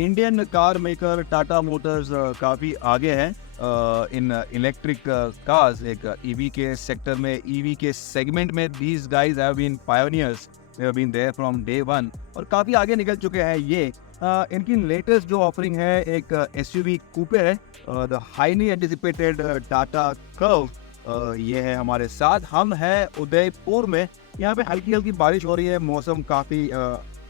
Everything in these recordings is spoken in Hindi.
Indian car maker Tata motors काफ़ी आगे है इन इलेक्ट्रिक कार्स। एक ईवी के सेक्टर में, ईवी के सेगमेंट में these guys have been pioneers, they have been there from day one और काफ़ी आगे निकल चुके हैं ये। इनकी लेटेस्ट जो ऑफरिंग है एक एसयूवी कूपे है, the highly anticipated Tata curve. ये है हमारे साथ, हम हैं उदयपुर में। यहाँ पे हल्की हल्की बारिश हो रही है, मौसम काफ़ी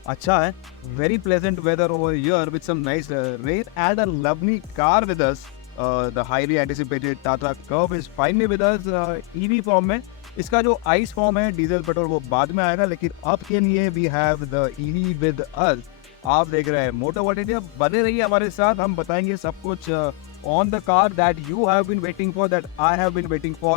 अच्छा है, very pleasant weather over here with some nice rain and a lovely car with us. The highly anticipated Tata Curvv is finally with us EV form में। इसका जो आइस फॉर्म है डीजल पेट्रोल वो बाद में आएगा, लेकिन अब के लिए we have the EV with us. आप देख रहे हैं मोटर वर्ल्ड इंडिया, बने रहिए हमारे साथ, हम बताएंगे सब कुछ on the car that you have been waiting for, that I have been waiting for,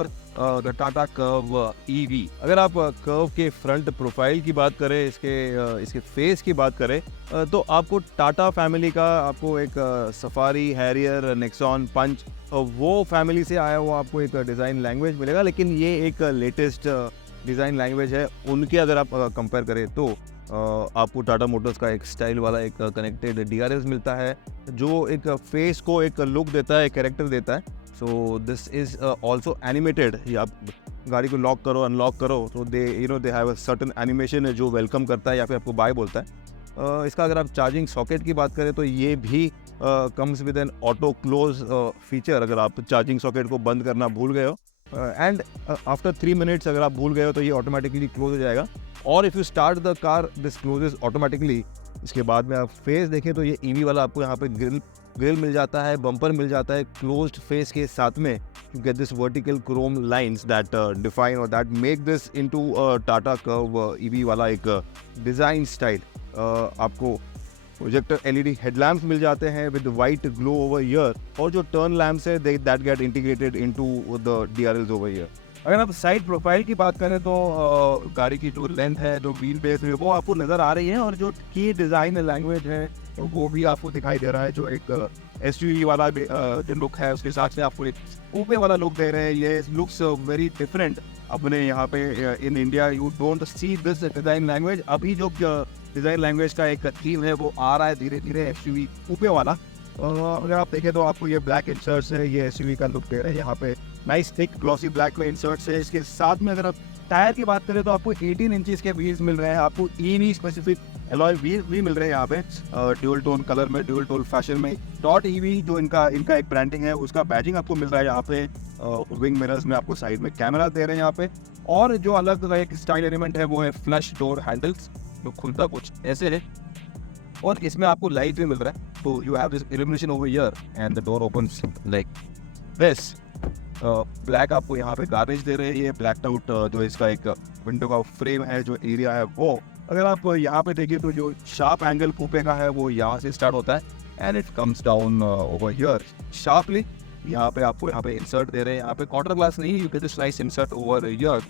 the Tata Curve EV। अगर आप कर्व के फ्रंट प्रोफाइल की बात करें, इसके फेस की बात करें, तो आपको टाटा फैमिली का आपको एक सफारी, हैरियर, नेक्सॉन, पंच वो फैमिली से आया हुआ आपको एक डिज़ाइन लैंग्वेज मिलेगा, लेकिन ये एक लेटेस्ट डिज़ाइन लैंग्वेज है उनके। अगर आप कंपेयर करें तो आपको टाटा मोटर्स का एक स्टाइल वाला एक कनेक्टेड DRS मिलता है, जो एक फेस को एक लुक देता है, एक कैरेक्टर देता है। So this is also animated. आप गाड़ी को लॉक करो, अनलॉक करो तो they have a certain animation जो वेलकम करता है या फिर आपको बाय बोलता है। इसका अगर आप चार्जिंग सॉकेट की बात करें तो ये भी comes with N auto close feature. अगर आप चार्जिंग सॉकेट को बंद करना भूल गए हो एंड आफ्टर 3 मिनट्स अगर आप भूल गए हो तो ये ऑटोमेटिकली क्लोज हो जाएगा, और if you start the car this closes automatically. इसके बाद में आप फेस देखें तो ये ईवी वाला आपको यहाँ पे ग्रिल मिल जाता है, बम्पर मिल जाता है क्लोज्ड फेस के साथ में। You get this vertical chrome lines that define और that make this into Tata curve EV वाला एक डिज़ाइन स्टाइल। आपको प्रोजेक्टर LED हेडलैम्प्स मिल जाते हैं with white glow over here, और जो टर्न लैम्प्स है that get integrated into the DRLs over here. अगर आप साइड प्रोफाइल की बात करें तो गाड़ी की जो लेंथ है, जो व्हील बेस है वो आपको नज़र आ रही है, और जो की डिज़ाइन लैंग्वेज है तो वो भी आपको दिखाई दे रहा है। जो एक SUV वाला जो लुक है उसके साथ में आपको एक कूपे वाला लुक दे रहे हैं। ये लुक्स वेरी डिफरेंट अपने यहाँ पे in India. You don't see this design language. अभी जो डिज़ाइन लैंग्वेज का एक थीम है वो आ रहा है धीरे धीरे, SUV कूपे वाला। अगर आप देखें तो आपको ये ब्लैक इंसर्ट्स है, ये SUV का लुक दे रहे हैं। यहाँ पे नाइस थिक ग्लॉसी ब्लैक में इंसर्ट्स है। इसके साथ में अगर आप टायर की बात करें तो आपको 18 इंचेस के व्हील्स मिल रहे हैं, आपको EV स्पेसिफिक एलॉय व्हील्स भी मिल रहे हैं यहाँ पे, ड्यूल टोन कलर में, ड्यूल टोन फैशन में। डॉट EV जो इनका एक ब्रांडिंग है उसका बैजिंग आपको मिल रहा है यहाँ पे। विंग मिरर्स में आपको साइड में कैमरा दे रहे हैं यहाँ पे, और जो अलग एक स्टाइल एलिमेंट है वो है फ्लश डोर हैंडल्स, जो खुलता कुछ ऐसे है, और इसमें आपको लाइट भी मिल रहा है। तो you have this illumination over here and the door opens like this. Black आपको यहाँ पे गार्निश दे रहे हैं, ये ब्लैक आउट जो इसका एक विंडो का फ्रेम है, जो एरिया है वो। अगर आप यहाँ पे देखिए तो जो शार्प एंगल कूपे का है वो यहाँ से स्टार्ट होता है and it comes down over here sharply. यहाँ पे आपको यहाँ पे इंसर्ट दे रहे हैं, यहाँ पे क्वार्टर ग्लास नहीं, you get this nice insert over here.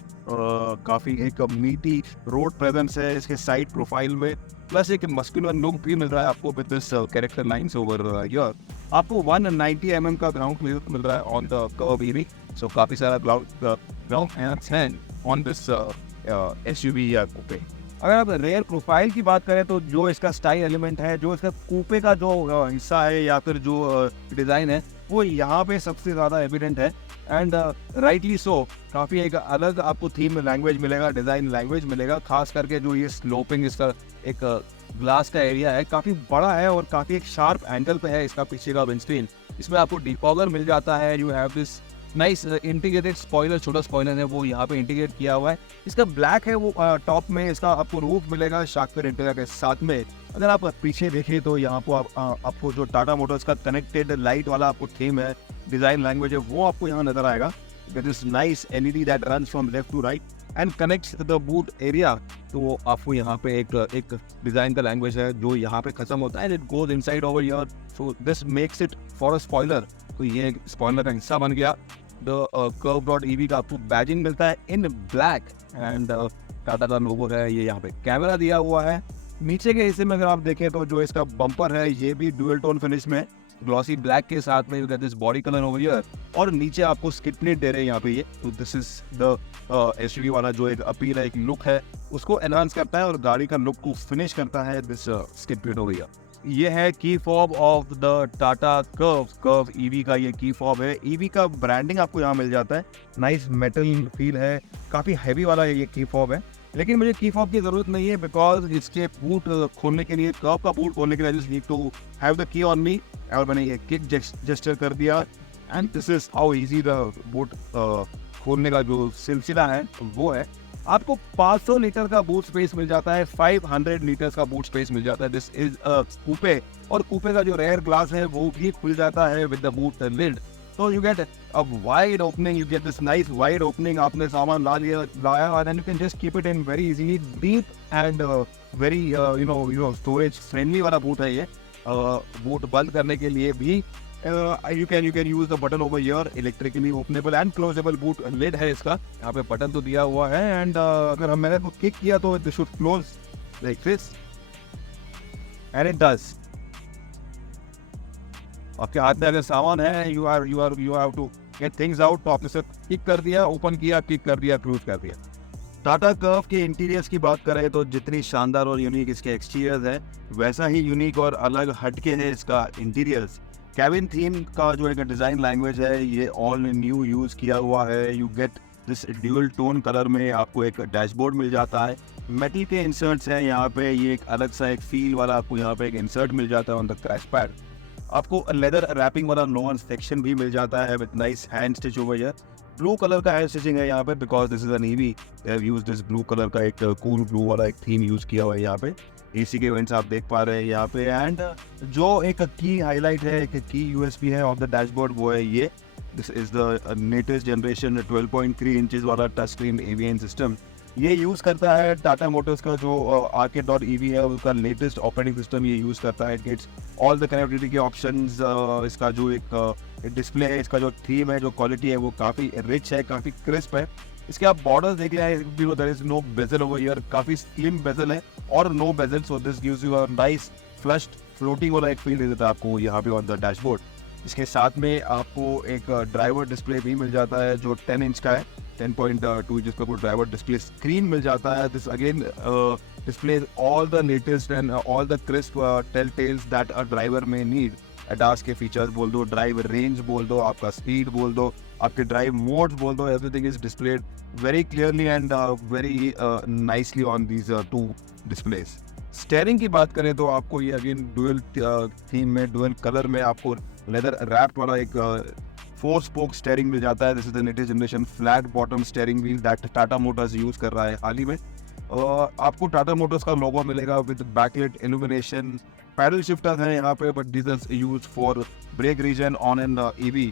काफ़ी एक मीटी रोड प्रेजेंस है इसके साइड प्रोफाइल में, प्लस एक मस्कुलर लुक भी मिल रहा है आपको with this character lines over here. आपको 190 mm का ग्राउंड क्लियरेंस मिल रहा है ऑन द कर्व EV, सो काफ़ी सारा ground clearance on this SUV या कूपे। अगर आप रेयर प्रोफाइल की बात करें तो जो इसका स्टाइल एलिमेंट है, जो इसका कूपे का जो हिस्सा है या फिर जो डिज़ाइन है वो यहाँ पे सबसे ज़्यादा एविडेंट है, एंड राइटली सो। काफ़ी एक अलग आपको थीम लैंग्वेज मिलेगा, डिज़ाइन लैंग्वेज मिलेगा, खास करके जो ये स्लोपिंग इसका एक ग्लास का एरिया है काफ़ी बड़ा है और काफ़ी एक शार्प एंगल पे है इसका पीछे का विंडस्क्रीन। इसमें आपको डिफॉगर मिल जाता है, you have this nice integrated spoiler, छोटा स्पॉइलर है वो यहाँ पे इंटीग्रेट किया हुआ है। इसका ब्लैक है वो टॉप में, इसका आपको रूफ मिलेगा शार्क फिर इंटीरियर के साथ में। अगर आप पीछे देखें तो यहाँ पर आपको जो टाटा मोटर्स का कनेक्टेड लाइट वाला आपको थीम है, डिज़ाइन लैंग्वेज है वो आपको यहाँ नज़र आएगा। This nice LED that runs from left to right and connects the boot area. तो आपको यहाँ पे एक डिज़ाइन का लैंग्वेज है जो यहाँ पे खत्म होता है and it goes inside over here, so this makes it for a spoiler. तो ये एक स्पॉइलर का हिस्सा बन गया। द कर्व डॉट EV का आपको बैजिंग मिलता है इन ब्लैक एंड टाटा का लोगो है, ये यहाँ पे कैमरा दिया हुआ है। नीचे के हिस्से में अगर आप देखें तो जो इसका बम्पर है ये भी डुअल टोन फिनिश में, ग्लॉसी ब्लैक के साथ में you get this body colour over here, और नीचे आपको स्किड प्लेट दे रहे हैं यहाँ पे ये। तो दिस इज द SUV वाला जो एक अपील है, एक लुक है उसको एनहांस करता है और गाड़ी का लुक को फिनिश करता है this skid plate over here. ये है key fob of the Tata curve EV का ये की फॉब है। ईवी का ब्रांडिंग आपको यहाँ मिल जाता है, नाइस मेटल फील है, काफ़ी हैवी वाला ये की फॉब है। लेकिन मुझे की फॉब की ज़रूरत नहीं है बिकॉज इसके बूट खोलने के लिए, कर्व का बूट खोलने के लिए just need to have the key on me, और मैंने ये किक जेस्चर कर दिया and this is how easy the boot खोलने का जो सिलसिला है वो है। आपको 500 लीटर का बूट स्पेस मिल जाता है, 500 लीटर्स का बूट स्पेस मिल जाता है। दिस इज कूपे, और कूपे का जो रेयर ग्लास है वो भी खुल जाता है with the boot lid. So you get a wide opening, you get this nice wide opening. आपने सामान लाया and then you can just keep it in very easily, deep and very you know storage friendly वाला बूट है ये। बूट बंद करने के लिए भी you can use the button over here, electrically openable and closable boot lid है इसका। यहाँ पे बटन तो दिया हुआ है and अगर मैंने को किक किया तो this should close like this and it does। आपके हाथ में अगर सामान है you have to get things out, तो आपने सिर्फ किक कर दिया, ओपन किया, किक कर दिया, क्लोज कर दिया। टाटा कर्व के इंटीरियर्स की बात करें तो जितनी शानदार और यूनिक इसके एक्सटीरियर्स है, वैसा ही यूनिक और अलग हटके है इसका इंटीरियर्स। कैबिन थीम का जो एक डिज़ाइन लैंग्वेज है ये ऑल न्यू यूज़ किया हुआ है। You get this dual tone colour में आपको एक डैशबोर्ड मिल जाता है, मेटल के इंसर्ट्स हैं यहाँ पे, ये एक अलग सा एक फील वाला आपको यहाँ पे एक इंसर्ट मिल जाता है ऑन द क्रैश पैड। आपको लेदर रैपिंग वाला लोअर सेक्शन भी मिल जाता है with nice hand stitch over here. Blue colour का हैंड स्टिचिंग है यहाँ पे because this is an EV, they have used this blue colour का एक कूल ब्लू वाला एक थीम यूज किया हुआ है यहाँ पे। एसी के इवेंट्स आप देख पा रहे हैं यहाँ पे, एंड जो एक की हाईलाइट है, एक की यूएसपी है ऑफ द डैशबोर्ड वो है ये, this is the latest generation 12.3 inches वाला टच स्क्रीन एवीएन सिस्टम। ये यूज़ करता है टाटा मोटर्स का जो Arcade.ev है उसका लेटेस्ट ऑपरेटिंग सिस्टम ये यूज़ करता है। गेट्स ऑल द कनेक्टिविटी के ऑप्शंस, इसका जो एक डिस्प्ले है, इसका जो थीम है, जो क्वालिटी है वो काफ़ी रिच है, काफ़ी क्रिस्प है। इसके आप बॉर्डर्स देख रहे हैं, there is no bezel over here, काफ़ी स्लिम बेजल है और no bezel, so this gives you a nice flushed floating वाला एक फील दे देता है आपको यहाँ पे ऑन द डैशबोर्ड। इसके साथ में आपको एक ड्राइवर डिस्प्ले भी मिल जाता है जो 10 इंच का है, 10.2 जिसका कोई ड्राइवर डिस्प्ले स्क्रीन मिल जाता है। This again displays all the latest and all the crisp tell tales that a driver में नीड। अडास के फीचर्स बोल दो, ड्राइव रेंज बोल दो, आपका स्पीड बोल दो, आपके ड्राइव मोड्स बोल दो, everything is displayed very clearly and very nicely on these two displace. Steering की बात करें तो आपको ये अगेन डुअल थीम में, डुअल कलर में आपको लेदर रैप्ड वाला एक 4 स्पोक स्टेयरिंग मिल जाता है। This is the latest generation flat bottom steering wheel that Tata Motors use कर रहा है हाल ही में। आपको टाटा मोटर्स का लोगो मिलेगा with backlight illumination. Paddle shifters हैं यहाँ पे, but this is use for brake regen on an EV.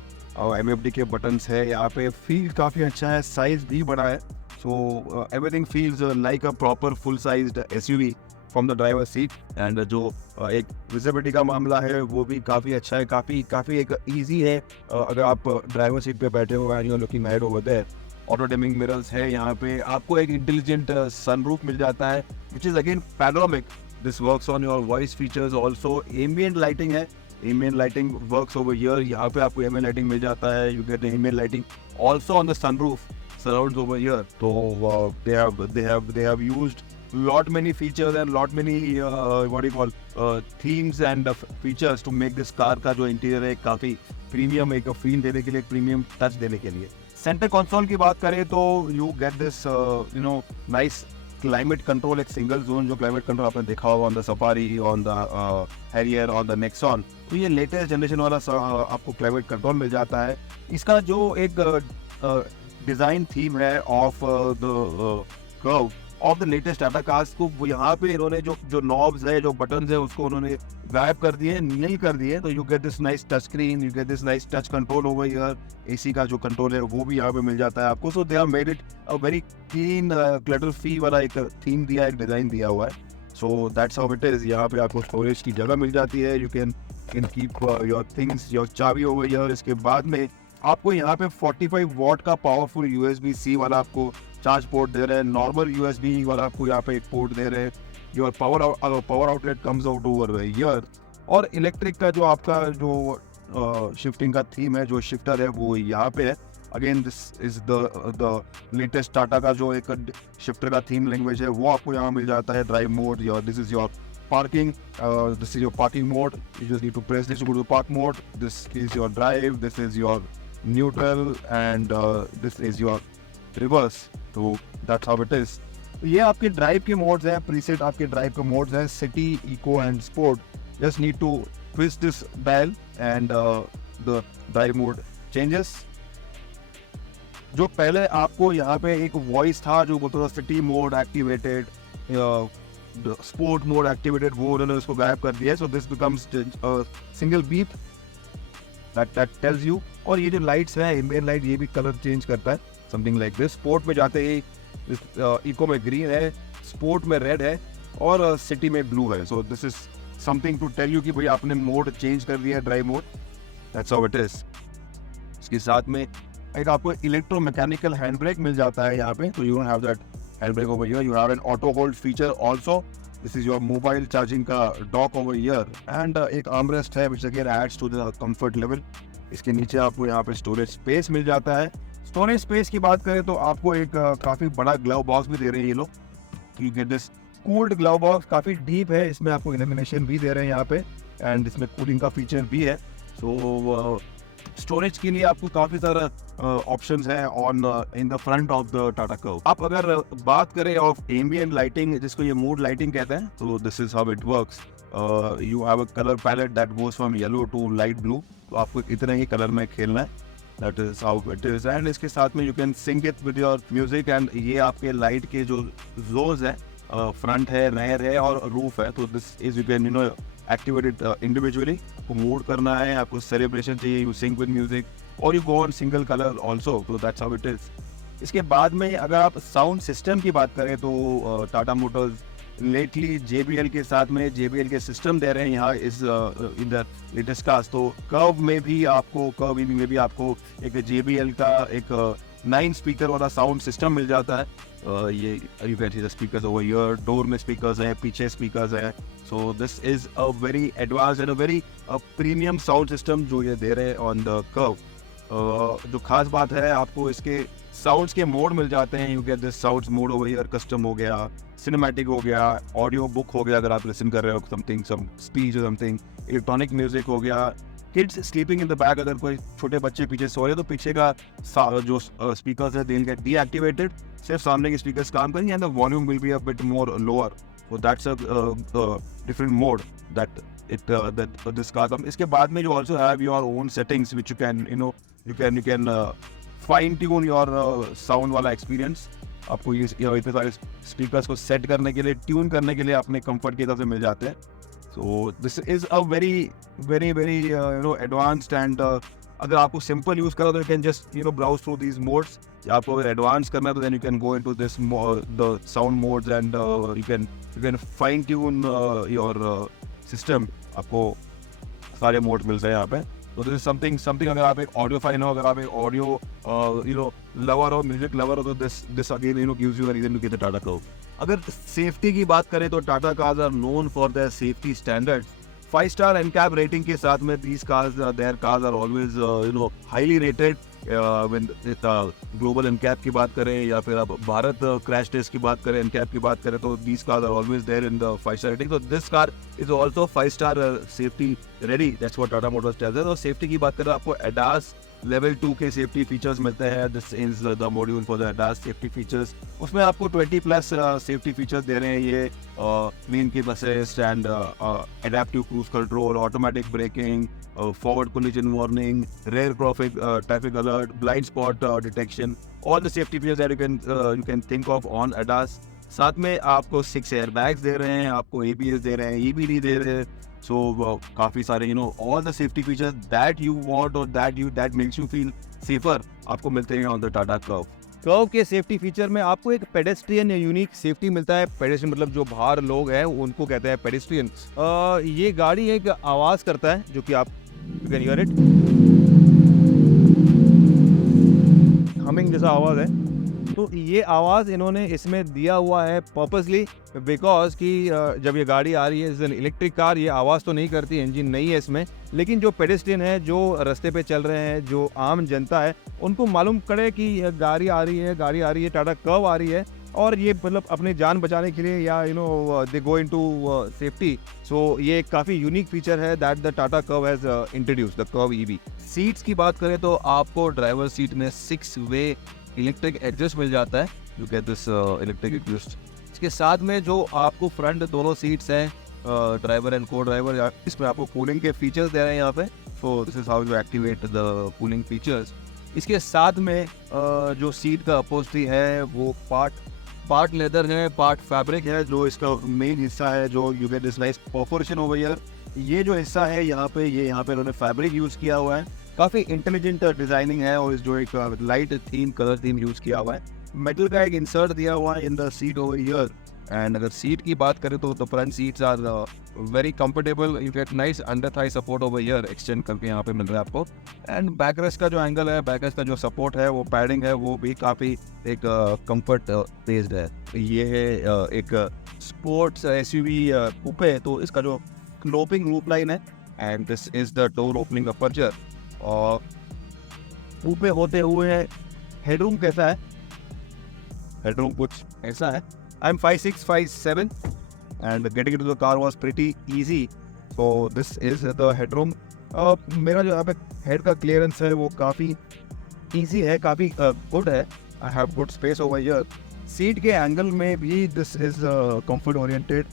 MFD के बटन्स है यहाँ पे, फील काफ़ी अच्छा है, साइज भी बड़ा है, so everything feels like a proper full sized SUV from the driver seat. And जो एक विजिबिलिटी का मामला है वो भी काफ़ी अच्छा है, काफ़ी एक ईजी है। अगर आप ड्राइवर सीट पे बैठे हो and you are looking ahead over there, auto dimming mirrors है यहाँ पे, आपको एक इंटेलिजेंट सनरूफ मिल जाता है which is again panoramic. This works on your voice features also. Ambient lighting है, ambient lighting works over here, यहाँ पे आपको एम्बिएंट लाइटिंग मिल जाता है। You get ambient lighting also on the sunroof surrounds over here. So they have used lot many features and lot many what do you call themes and features to make this car का जो इंटीरियर है काफ़ी प्रीमियम एक फील देने के लिए, प्रीमियम टच देने के लिए। सेंटर कंसोल की बात करें तो you get this you know nice climate control, एक सिंगल जोन जो क्लाइमेट कंट्रोल आपने देखा होगा on the safari, on the Harrier, on the Nexon. तो ये लेटेस्ट जनरेशन वाला आपको क्लाइमेट कंट्रोल मिल जाता है। इसका जो एक डिज़ाइन थीम है of the curve of the latest Tata cars को, वो यहाँ पे इन्होंने जो नॉब्स है, जो बटन्स है, उसको उन्होंने गायब कर दिए, नील कर दिए। तो you get this nice touch screen, you get this nice touch control over here. AC का जो कंट्रोल है वो भी यहाँ पे मिल जाता है आपको। So they have made it a very clean clutter free वाला एक थीम दिया, एक डिज़ाइन दिया हुआ है। So that's how it is. यहाँ पे आपको स्टोरेज की जगह मिल जाती है, you can keep your things, your चाबी ओवर हियर। इसके बाद में आपको यहाँ पे 45 वॉट का पावरफुल USB-C वाला आपको चार्ज पोर्ट दे रहे हैं, नॉर्मल USB वाला आपको यहाँ पे एक पोर्ट दे रहे हैं। Your power outlet comes out over here. और इलेक्ट्रिक का जो आपका जो शिफ्टिंग का थीम है, जो शिफ्टर है वो यहाँ पे है। Again this is the latest Tata का जो एक शिफ्टर का थीम लैंग्वेज है वो आपको यहाँ मिल जाता है। Drive mode, your this is your parking. This is your parking mode. You just need to press this to go to park mode. This is your drive. This is your neutral, and this is your reverse. So that's how it is. ये आपके ड्राइव के मोड्स हैं, प्रीसेट आपके ड्राइव के मोड्स हैं, city, eco and sport. Just need to twist this dial and the drive mode changes. जो पहले आपको यहाँ पे एक वॉइस था जो बोलता था city mode activated, sport mode activated, वो उन्होंने उसको गायब कर दिया. So this becomes single beep that tells you. और ये जो लाइट्स हैं, एम्बिएंट लाइट, ये भी कलर चेंज करता है, समथिंग लाइक दिस. स्पोर्ट में जाते ही इको में ग्रीन है, स्पोर्ट में रेड है और सिटी में ब्लू है. So this is something to tell you कि भाई आपने मोड चेंज कर दिया है, drive mode. That's how it is. इसके साथ में एक आपको इलेक्ट्रोमैकेनिकल हैंड ब्रेक मिल जाता है यहाँ पे. तो you don't have that hand brake over here. You have an auto hold feature also. This is your mobile charging का डॉक ओवर हियर एंड एक आर्मरेस्ट है which again adds to the comfort level. इसके नीचे आपको यहाँ पे स्टोरेज स्पेस मिल जाता है. स्टोरेज स्पेस की बात करें तो आपको एक काफ़ी बड़ा ग्लव बॉक्स भी दे रहे हैं ये लोग. You get this cooled glove box, काफ़ी डीप है. इसमें आपको इल्यूमिनेशन भी दे रहे हैं यहाँ पे एंड इसमें कूलिंग का फीचर भी है. सो स्टोरेज के लिए आपको काफ़ी सारा ऑप्शंस हैं on in the front of the Tata curve. आप अगर बात करें ऑफ एम्बिएंट लाइटिंग, जिसको ये मूड लाइटिंग कहते हैं, तो this is how it works. You have a colour palette that goes from yellow to light blue. तो आपको इतने ही कलर में खेलना है. That is how it is. And इसके साथ में you can sync it with your music. And ये आपके लाइट के जो जोन्स हैं, फ्रंट है, रेयर है और रूफ है, तो this is you can activate it individually. आपको मूड करना है, आपको सेलिब्रेशन चाहिए, यू सिंक विद म्यूजिक और you go on single colour also. तो दैट्स हाउ इट इज. इसके बाद में अगर आप साउंड सिस्टम की बात करें तो टाटा मोटर्स लेटली JBL के साथ में JBL के सिस्टम दे रहे हैं यहाँ इस इन द लेटेस्ट कास्ट. तो कर्व में भी आपको एक JBL का एक 9 स्पीकर वाला साउंड सिस्टम मिल जाता है. ये you can see the speakers over here. Door में स्पीकर्स हैं, पीछे स्पीकर्स हैं. So this is a very advance and a very premium sound system जो ये दे रहे हैं ऑन द कर्व. जो खास बात है, आपको इसके साउंड्स के मोड मिल जाते हैं. You get this sounds mode over here. Custom हो गया, सिनेमैटिक हो गया, ऑडियो बुक हो गया अगर आप लिसन कर रहे हो समथिंग, सम स्पीच और समथिंग, इलेक्ट्रॉनिक म्यूजिक हो गया, kids sleeping in the back. अगर कोई छोटे बच्चे पीछे सो रहे तो पीछे का जो स्पीकर्स है, दे विल गेट डीएक्टिवेटेड. सिर्फ सामने के स्पीकर्स काम करेंगे and the volume will be a bit more lower. So that's a different mode that this car come. इसके बाद में you also have your own settings which you can fine tune your sound वाला एक्सपीरियंस. आपको ये इतने सारे स्पीकर्स को सेट करने के लिए, ट्यून करने के लिए अपने कंफर्ट के हिसाब से मिल जाते हैं. So this is a very very very advanced. And अगर आपको सिंपल यूज करो तो you can just browse through these modes. आपको अगर एडवांस करना है तो then you can go into this the sound modes and you can fine tune your system. आपको सारे मोड मिलते हैं यहाँ पे. तो दिस इज समथिंग अगर आप एक ऑडियो फाइन हो, अगर आप एक ऑडियो लवर हो, म्यूजिक लवर हो, तो this again gives you a reason to get the Tata Curvv. अगर सेफ्टी की बात करें तो Tata cars are known for their safety standards. 5-star NCAP rating के साथ में these cars, their cars are always highly rated. when global NCAP की बात करें या फिर आप भारत क्रैश टेस्ट की बात करें, NCAP की बात करें, तो these cars are always there in the 5-star rating. So this car is also 5-star safety ready. That's what Tata Motors tells us. और सेफ्टी की बात करें, आपको ADAS लेवल 2 के सेफ्टी फीचर्स मिलते हैं. This is the module for the ADAS safety features. उसमें आपको 20+ सेफ्टी फीचर्स दे रहे हैं ये. Lane keep assist and adaptive cruise control, automatic braking, forward collision warning, rear traffic alert, blind spot detection, all the safety features that you can think of on ADAS. साथ में आपको 6 एयरबैग्स दे रहे हैं, आपको ABS दे रहे हैं, EBD दे रहे हैं. So काफ़ी सारे all the safety features that you want or that makes you feel safer आपको मिलते हैं on the Tata Curve. Curve के सेफ्टी फीचर में आपको एक पेडेस्ट्रियन या यूनिक सेफ्टी मिलता है. पेडेस्ट्रियन मतलब जो बाहर लोग हैं उनको कहते हैं पेडेस्ट्रियन. ये गाड़ी एक आवाज़ करता है जो कि आप you can hear it, humming जैसा आवाज़ है. तो ये आवाज़ इन्होंने इसमें दिया हुआ है पर्पसली बिकॉज कि जब ये गाड़ी आ रही है इज एन इलेक्ट्रिक कार, ये आवाज़ तो नहीं करती, इंजन नहीं है इसमें, लेकिन जो पेडेस्ट्रियन है, जो रास्ते पे चल रहे हैं, जो आम जनता है, उनको मालूम करे कि गाड़ी आ रही है, टाटा कर्व आ रही है, और ये मतलब अपने जान बचाने के लिए या दे गो इनटू सेफ्टी। सो ये एक काफ़ी यूनिक फीचर है that the Tata curve has introduce, the Curvv EV. Seats की बात करें तो आपको ड्राइवर सीट में 6 वे इलेक्ट्रिक एडजस्ट मिल जाता है, you get this electric adjust. इसके साथ में जो आपको फ्रंट दोनों सीट्स हैं, ड्राइवर एंड को ड्राइवर, इसमें आपको कूलिंग के फीचर्स दे रहे हैं यहाँ पे। सो this is how you activate the cooling features. इसके साथ में जो सीट का अपहोल्स्ट्री है वो पार्ट लेदर है, पार्ट फैब्रिक है। जो इसका मेन हिस्सा है जो you get this nice perforation over here, ये जो हिस्सा है यहाँ पे इन्होंने फैब्रिक यूज़ किया हुआ है, काफ़ी इंटेलिजेंट डिज़ाइनिंग है। और इस जो एक light theme colour theme use किया हुआ है, मेटल का एक इंसर्ट दिया हुआ है in the seat over here. And अगर सीट की बात करें तो the front seats are very comfortable, you get nice under thigh support over here extend करके यहाँ पे मिल रहा है आपको। एंड बैकरेस्ट का जो एंगल है, बैकरेस्ट का जो सपोर्ट है, वो पैडिंग है, वो भी काफ़ी एक कंफर्ट बेस्ड है। ये है एक स्पोर्ट्स एसयूवी कूपे, तो इसका जो क्लोपिंग रूफ लाइन है and this is the door opening aperture. और कूपे होते हुए हेडरूम कैसा है? हेडरूम कुछ ऐसा है। I am 5'6", 5'7" and getting into the car was pretty easy. So this is the headroom. मेरा जो यहाँ पे हेड का क्लियरेंस है वो काफ़ी easy है, काफ़ी गुड है। I have good space over here. Seat के एंगल में भी this is comfort oriented.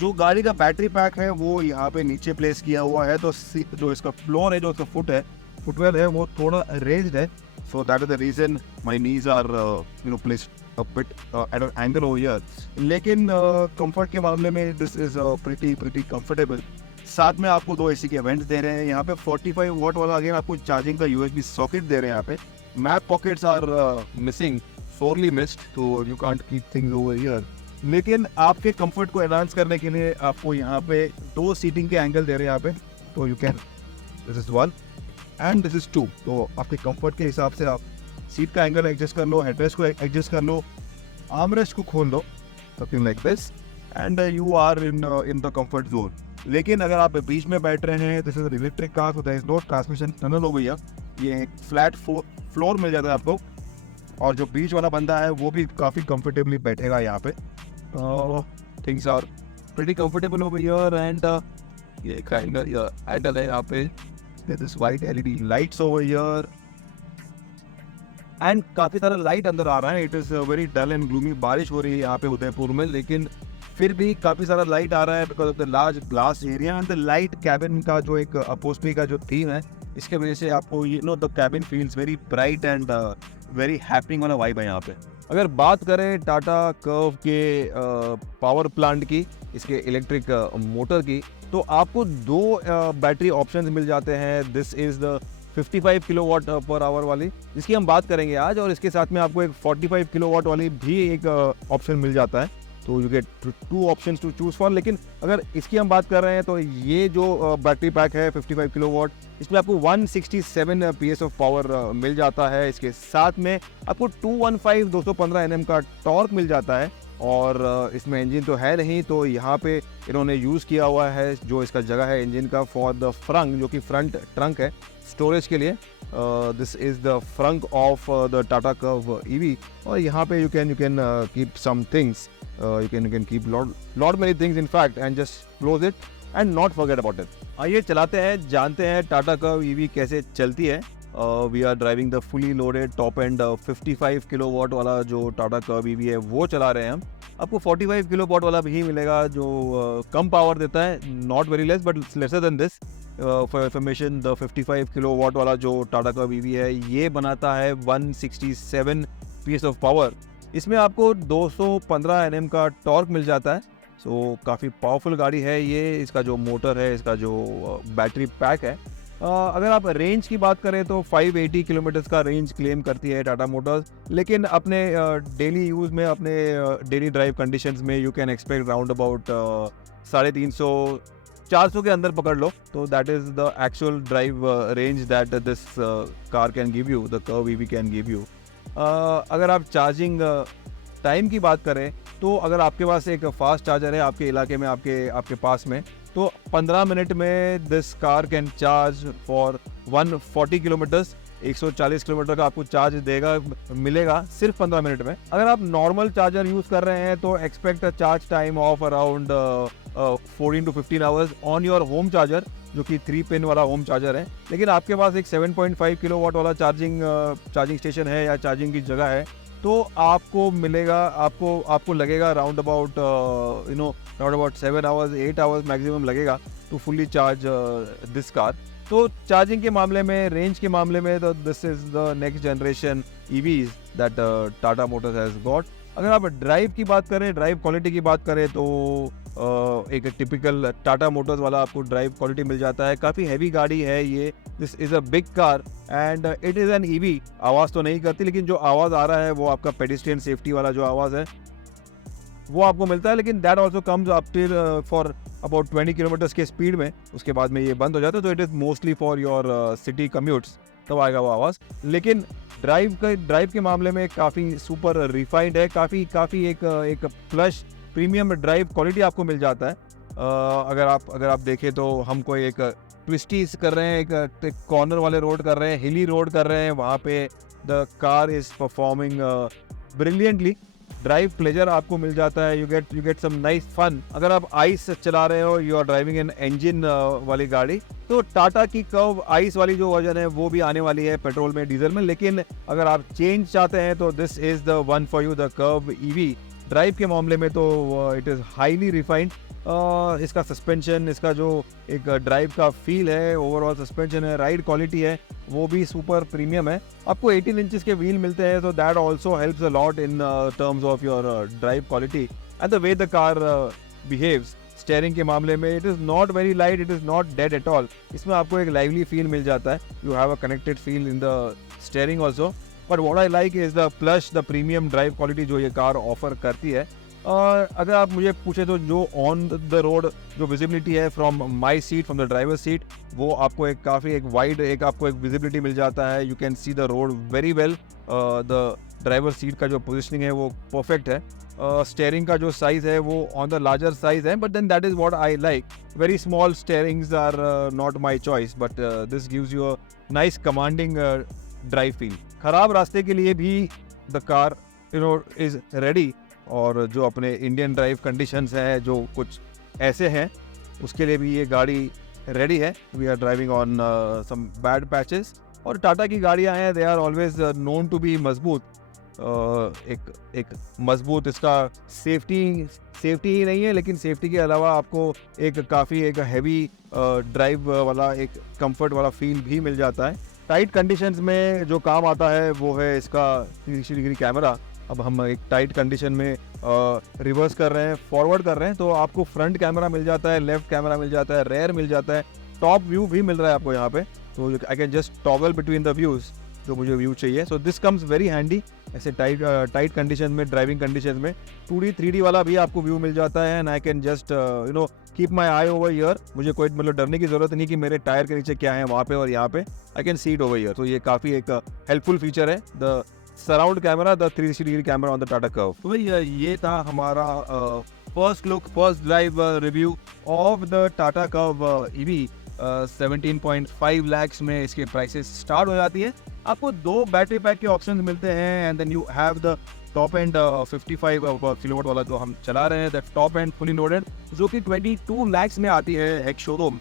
जो गाड़ी का बैटरी पैक है वो यहाँ पे नीचे प्लेस किया हुआ है, तो जो इसका फ्लोर है, जो इसका फुटवेयर है वो थोड़ा रेज्ड है। So that is the reason my knees are placed a bit at an angle over here. लेकिन कंफर्ट के मामले में this is pretty comfortable. साथ में आपको 2 AC के वेंट्स दे रहे हैं यहाँ पे। 45 वॉट वाला अगेन आपको चार्जिंग का USB सॉकेट दे रहे हैं यहाँ पे। Map pockets are missing, sorely missed, so you can't keep things over here. लेकिन आपके कंफर्ट को एनहांस करने के लिए आपको यहाँ पे 2 सीटिंग के एंगल दे रहे हैं यहाँ पे, तो you can, this is 1 and this is 2। तो आपके कंफर्ट के हिसाब से आप सीट का एंगल एडजस्ट कर लो, हेडरेस्ट को एडजस्ट कर लो, आर्मरेस्ट को खोल दो, something like this, and you are in the comfort zone. लेकिन अगर आप बीच में बैठ रहे हैं, this is electric car, so there is no transmission tunnel हो गया, ये एक फ्लैट फ्लोर मिल जाता है आपको। और जो बीच वाला बंदा है वो भी काफ़ी कंफर्टेबली बैठेगा यहाँ पे। Things are pretty comfortable over here. And ये हैंडल है यहाँ पे, this white LED lights over here, and काफ़ी सारा लाइट अंदर आ रहा है। It is very dull and gloomy. बारिश हो रही है यहाँ पे उदयपुर में, लेकिन फिर भी काफ़ी सारा लाइट आ रहा है because of the large glass area and the light cabin का जो एक अपहोल्स्ट्री का जो थीम है, इसके वजह से आपको the cabin feels very bright and very happening वाला वाइब है यहाँ पे। अगर बात करें टाटा कर्व के पावर प्लांट की, इसके इलेक्ट्रिक मोटर की, तो आपको 2 बैटरी ऑप्शंस मिल जाते हैं। This is the 55 kilowatt per hour वाली, जिसकी हम बात करेंगे आज, और इसके साथ में आपको एक 45 किलोवाट वाली भी एक ऑप्शन मिल जाता है। तो you get 2 options to choose for. लेकिन अगर इसकी हम बात कर रहे हैं तो ये जो बैटरी पैक है 55 किलोवाट, इसमें आपको 167 PS ऑफ पावर मिल जाता है। इसके साथ में आपको 215 215 Nm का टॉर्क मिल जाता है। और इसमें इंजन तो है नहीं, तो यहाँ पे इन्होंने यूज़ किया हुआ है जो इसका जगह है इंजन का फॉर द फ्रंक, जो कि फ्रंट ट्रंक है स्टोरेज के लिए। This is the frunk of the Tata Curvv EV। और यहाँ पे you can keep some things, you can keep lot many things in fact and just close it and not forget about it. आइए चलाते हैं, जानते हैं टाटा कर्व EV कैसे चलती है। We are driving the fully loaded top end 55 kilowatt वाला जो टाटा कर्व EV है वो चला रहे हैं हम। आपको 45 किलोवाट वाला भी मिलेगा जो कम पावर देता है, not very less but lesser than this. For information, the 55 kilowatt वाला जो टाटा कर्व EV है ये बनाता है 167 PS ऑफ पावर। इसमें आपको 215 Nm का टॉर्क मिल जाता है। सो काफ़ी पावरफुल गाड़ी है ये। इसका जो मोटर है, इसका जो बैटरी पैक है, अगर आप रेंज की बात करें तो 580 किलोमीटर्स का रेंज क्लेम करती है टाटा मोटर्स। लेकिन अपने डेली यूज़ में, अपने डेली ड्राइव कंडीशंस में you can expect round about 350 400 के अंदर पकड़ लो। तो that is the actual drive range that this car can give you, the curve EV can give you. अगर आप चार्जिंग टाइम की बात करें तो अगर आपके पास एक फास्ट चार्जर है आपके इलाके में, आपके पास में, तो 15 मिनट में this car can charge for 140 kilometres 140 kilometre का आपको चार्ज देगा मिलेगा सिर्फ 15 मिनट में। अगर आप नॉर्मल चार्जर यूज़ कर रहे हैं तो expect a charge time of around 14 to 15 hours on your home charger, जो कि 3 पिन वाला होम चार्जर है। लेकिन आपके पास एक 7.5 किलोवाट वाला चार्जिंग स्टेशन है या चार्जिंग की जगह है, तो आपको मिलेगा, आपको लगेगा round about round about 7 hours 8 hours maximum लगेगा to fully charge this car. तो चार्जिंग के मामले में, रेंज के मामले में, तो this is the next generation EVs that Tata Motors has got. अगर आप ड्राइव की बात करें, ड्राइव क्वालिटी की बात करें, तो एक टिपिकल टाटा मोटर्स वाला आपको ड्राइव क्वालिटी मिल जाता है। काफ़ी हैवी गाड़ी है ये, this is a big car and it is an EV। आवाज़ तो नहीं करती, लेकिन जो आवाज़ आ रहा है वो आपका पेडिस्ट्रियन सेफ्टी वाला जो आवाज़ है वो आपको मिलता है। लेकिन that also comes up till for about 20 kilometres के स्पीड में, उसके बाद में ये बंद हो जाता है। तो it is mostly for your city commutes, तब आएगा वो आवाज़। लेकिन ड्राइव के मामले में काफ़ी सुपर रिफाइंड है, काफ़ी एक प्लस प्रीमियम ड्राइव क्वालिटी आपको मिल जाता है। अगर आप देखें तो हम कोई एक ट्विस्टीज कर रहे हैं, एक कॉर्नर वाले रोड कर रहे हैं, हिली रोड कर रहे हैं, वहाँ पे the car is performing brilliantly. Drive pleasure आपको मिल जाता है, you get some nice fun. अगर आप आइस चला रहे हो, you are driving an engine वाली गाड़ी, तो टाटा की कर्व आइस वाली जो वर्जन है वो भी आने वाली है पेट्रोल में, डीजल में। लेकिन अगर आप चेंज चाहते हैं तो this is the one for you, the curve EV। Drive के मामले में तो इट इज़ हाईली रिफाइंड। इसका सस्पेंशन, इसका जो एक ड्राइव का फील है, ओवरऑल सस्पेंशन है, राइड क्वालिटी है, वो भी सुपर प्रीमियम है। आपको 18 इंचेस के व्हील मिलते हैं, तो that also helps a lot in terms of your drive quality and the way the car behaves. Steering के मामले में it is not very light, it is not dead at all. इसमें आपको एक लाइवली फील मिल जाता है, you have a connected feel in the steering also. But what I like is the plus the premium drive quality जो ये कार ऑफर करती है। और अगर आप मुझे पूछे तो जो ऑन द रोड जो विजिबिलिटी है from my seat, from the driver seat, वो आपको एक काफ़ी एक वाइड आपको एक विजिबिलिटी मिल जाता है। You can see the road very well. The driver seat का जो पोजिशनिंग है वो परफेक्ट है। स्टेयरिंग का जो साइज़ है वो ऑन द लार्जर साइज़ है, but then that is what I like. Very small steerings are not my choice, but this gives you a nice commanding drive feel. ख़राब रास्ते के लिए भी द कार इज़ रेडी। और जो अपने इंडियन ड्राइव कंडीशंस हैं जो कुछ ऐसे हैं, उसके लिए भी ये गाड़ी रेडी है। We are driving on some bad patches. और टाटा की गाड़ियाँ हैं, they are always known to be मजबूत। एक मजबूत इसका सेफ्टी ही नहीं है, लेकिन सेफ्टी के अलावा आपको एक काफ़ी एक हैवी ड्राइव वाला एक कंफर्ट वाला फील भी मिल जाता है। टाइट कंडीशंस में जो काम आता है वो है इसका 360 डिग्री कैमरा। अब हम एक टाइट कंडीशन में रिवर्स कर रहे हैं, फॉरवर्ड कर रहे हैं, तो आपको फ्रंट कैमरा मिल जाता है, लेफ्ट कैमरा मिल जाता है, रेयर मिल जाता है, टॉप व्यू भी मिल रहा है आपको यहाँ पे। तो I can just toggle between the views जो मुझे व्यू चाहिए। So this comes very handy ऐसे टाइट कंडीशन में, ड्राइविंग कंडीशन में। 2D 3D वाला भी आपको व्यू मिल जाता है and I can just keep my I over year. मुझे कोई मतलब डरने की ज़रूरत नहीं कि मेरे टायर के नीचे क्या है वहाँ पे और यहाँ पे। I can see it over year. तो ये काफ़ी एक हेल्पफुल फीचर है, the surround camera, the 360 degree camera on the Tata curve. तो भाई ये था हमारा first look, first drive review of the Tata Curvv EV। 17.5 lakh में इसके प्राइसेस स्टार्ट हो जाती है। आपको 2 बैटरी पैक के ऑप्शन मिलते हैं and then you have the top end 55 kilowatt वाला जो हम चला रहे हैं, that top end fully loaded, जो कि 22 लाख में आती है एक showroom.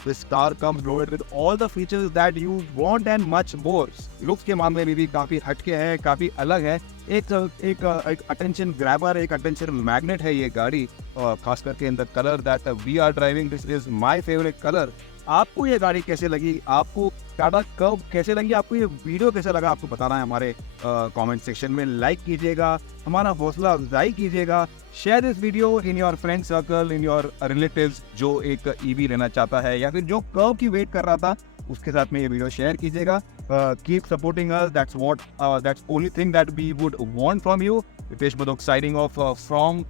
This car comes loaded with all the features that you want and much more. Looks के मामले में भी काफ़ी हटके हैं, काफ़ी अलग है। एक अटेंशन ग्रैबर, एक अटेंशन मैग्नेट है ये गाड़ी, खास करके in the colour that we are driving. This is my favourite colour. आपको ये गाड़ी कैसे लगी, आपको टाटा कर्व कैसे लगी, आपको ये वीडियो कैसे लगा, आपको बताना है हमारे कमेंट सेक्शन में। लाइक कीजिएगा, हमारा हौसला अफजाई कीजिएगा। Share this video in your friend circle, in your relatives जो एक EV लेना चाहता है या फिर जो कर्व की वेट कर रहा था, उसके साथ में ये वीडियो शेयर कीजिएगा। Keep supporting us, that's only thing that we would want from you. Ritesh Madok signing off from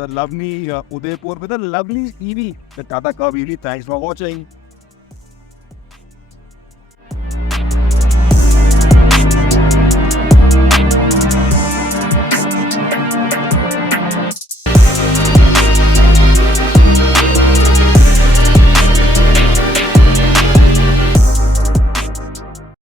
the lovely Udaipur with a lovely EV, the Tata Curve EV. Thanks for watching.